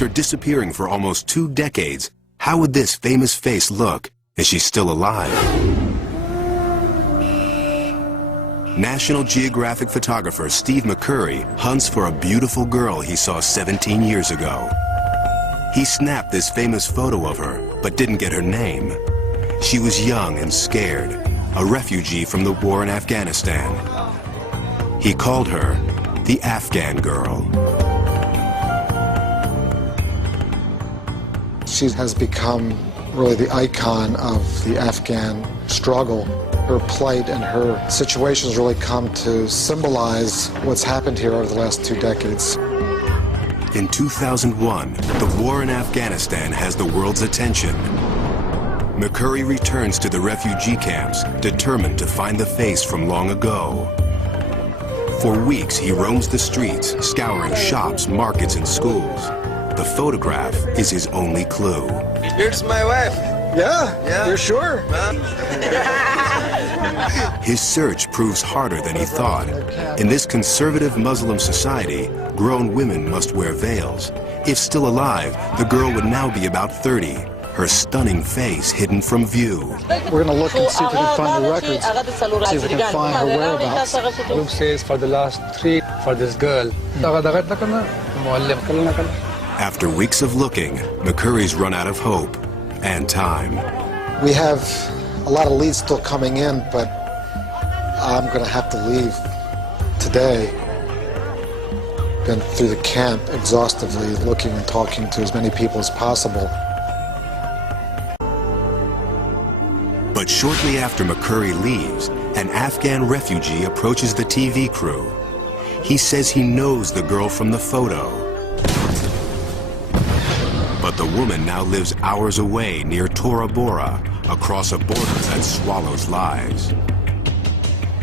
After disappearing for almost 2 decades, how would this famous face look? Is she still alive? National Geographic photographer Steve McCurry hunts for a beautiful girl he saw 17 years ago. He snapped this famous photo of her, but didn't get her name. She was young and scared, a refugee from the war in Afghanistan. He called her the Afghan Girl. She has become really the icon of the Afghan struggle. Her plight and her situations really come to symbolize what's happened here over the last 2 decades. In 2001, the war in Afghanistan has the world's attention. McCurry returns to the refugee camps, determined to find the face from long ago. For weeks, he roams the streets, scouring shops, markets, and schools. The photograph is his only clue. Here's my wife. Yeah, you're sure? His search proves harder than he thought. In this conservative Muslim society, grown women must wear veils. If still alive, the girl would now be about 30, her stunning face hidden from view. We're going to look and see if we can find the records, see if we can find her whereabouts. Group says for the last 3 for this girl. After weeks of looking, McCurry's run out of hope and time. We have a lot of leads still coming in, but I'm going to have to leave today. Been through the camp exhaustively, looking and talking to as many people as possible. But shortly after McCurry leaves, an Afghan refugee approaches the TV crew. He says he knows the girl from the photo. But the woman now lives hours away near Tora Bora, across a border that swallows lives.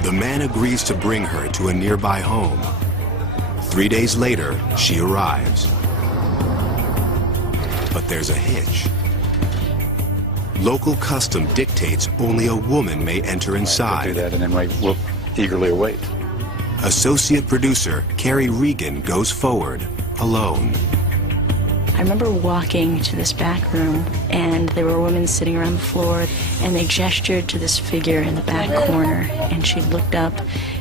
The man agrees to bring her to a nearby home. 3 days later, she arrives. But there's a hitch. Local custom dictates only a woman may enter inside. Do that, and then we'll eagerly await. Associate producer Carrie Regan goes forward, alone. I remember walking to this back room, and there were women sitting around the floor, and they gestured to this figure in the back corner, and she looked up,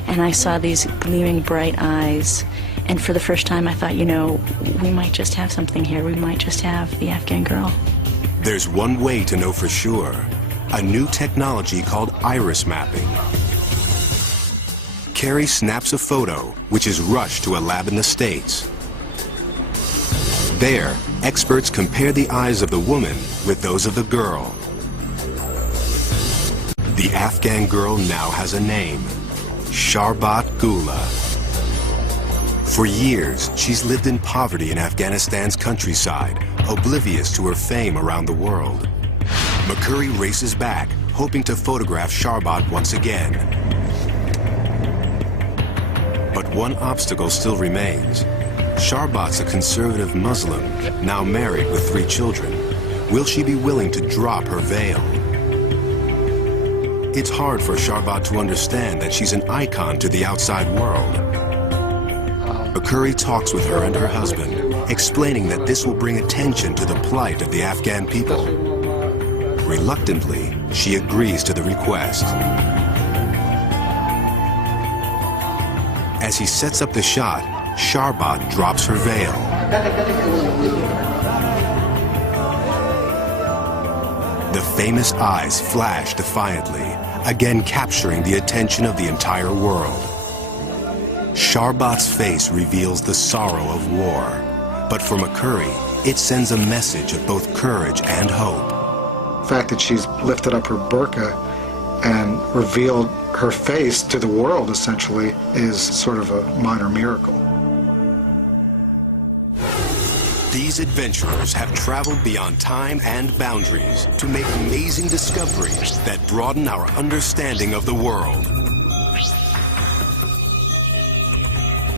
and I saw these gleaming bright eyes, and for the first time I thought, you know, we might just have something here. We might just have the Afghan Girl. There's one way to know for sure, a new technology called iris mapping. Carrie snaps a photo, which is rushed to a lab in the States. There, experts compare the eyes of the woman with those of the girl. The Afghan Girl now has a name, Sharbat Gula. For years, she's lived in poverty in Afghanistan's countryside, oblivious to her fame around the world. McCurry races back, hoping to photograph Sharbat once again. But one obstacle still remains. Sharbat's a conservative Muslim, now married with 3 children. Will she be willing to drop her veil? It's hard for Sharbat to understand that she's an icon to the outside world. McCurry talks with her and her husband, explaining that this will bring attention to the plight of the Afghan people. Reluctantly, she agrees to the request. As he sets up the shot, Sharbat drops her veil. The famous eyes flash defiantly, again capturing the attention of the entire world. Sharbat's face reveals the sorrow of war, but for McCurry, it sends a message of both courage and hope. The fact that she's lifted up her burqa and revealed her face to the world, essentially, is sort of a minor miracle. These adventurers have traveled beyond time and boundaries to make amazing discoveries that broaden our understanding of the world.